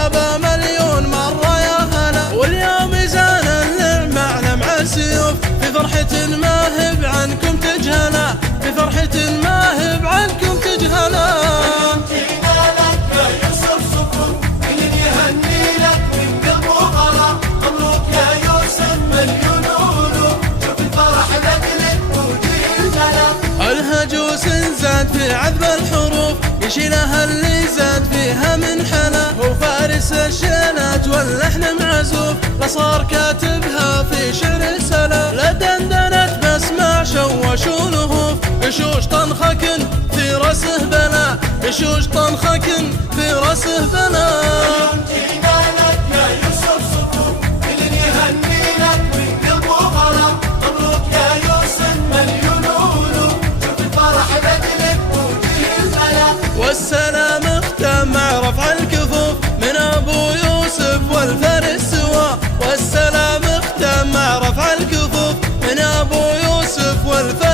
مرحبا مليون مرة يا هلا. واليوم زان اللمع لمع السيوف في فرحة ما هب عنكم تجهلا، في فرحة ما هب عنكم تجهلا. الهجوس زاد في عذب الحروف يشيلها اللي زاد فيها من حلا. هو فارس الشيلات واللحن معزوف لا صار كاتبها في شعر سلا. لا دندنت بسمع شوش ولهوف يشوش طنخكن في راسه بلا، يشوش طنخكن في راسه بلا. والسلام اختم مع رفع الكفوف من ابو يوسف والفارس سوا. والسلام اختم مع رفع الكفوف من ابو يوسف والفارس